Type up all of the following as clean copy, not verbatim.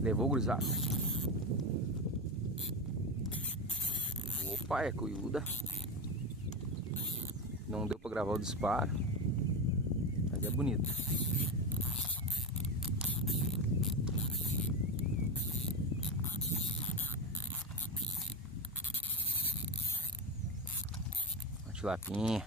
Levou, gurizada. Opa, é cuiuda. Não deu pra gravar o disparo, mas é bonito. Uma tilapinha.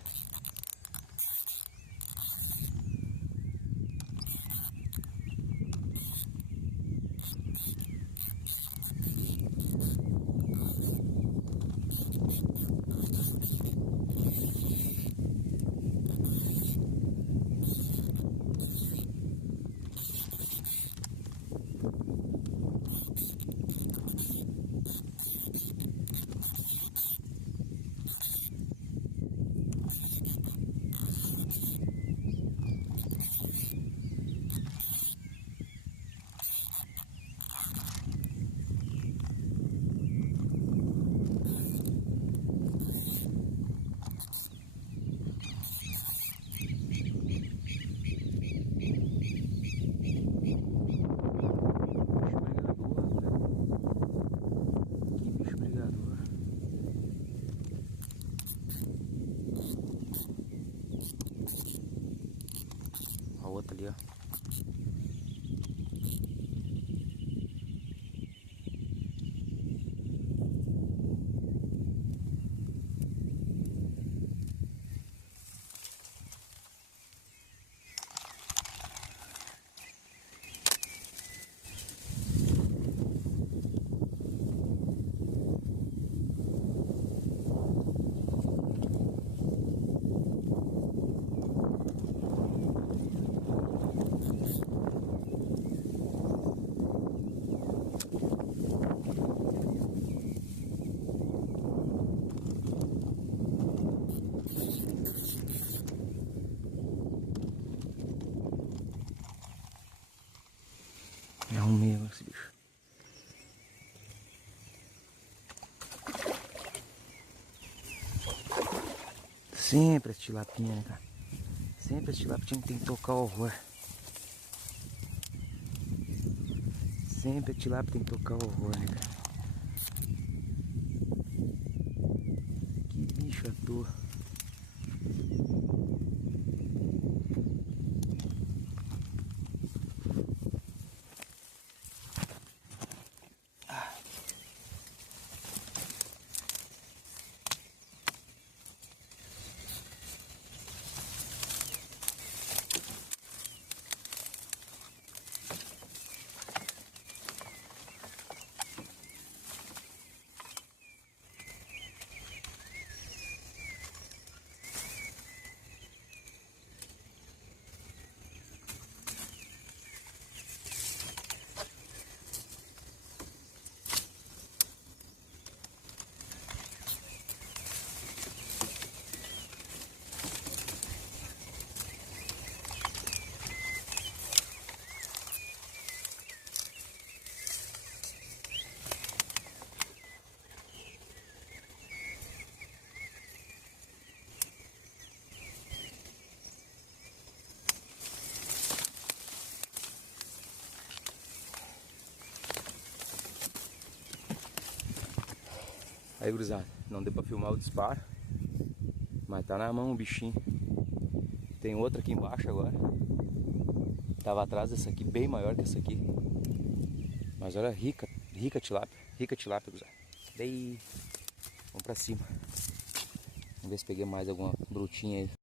A outra ali, ó. Me arrumei agora esse bicho. Sempre as tilapinha, né, cara? Sempre as tilapinha tem que tocar o horror. Sempre a tilápia tem que tocar o horror, né, cara? Que bicho à toa. Aí, gurizada, não deu pra filmar o disparo, mas tá na mão o bichinho. Tem outra aqui embaixo agora. Tava atrás dessa aqui, bem maior que essa aqui. Mas olha, rica tilápia, gurizada. Daí, vamos pra cima. Vamos ver se peguei mais alguma brutinha aí.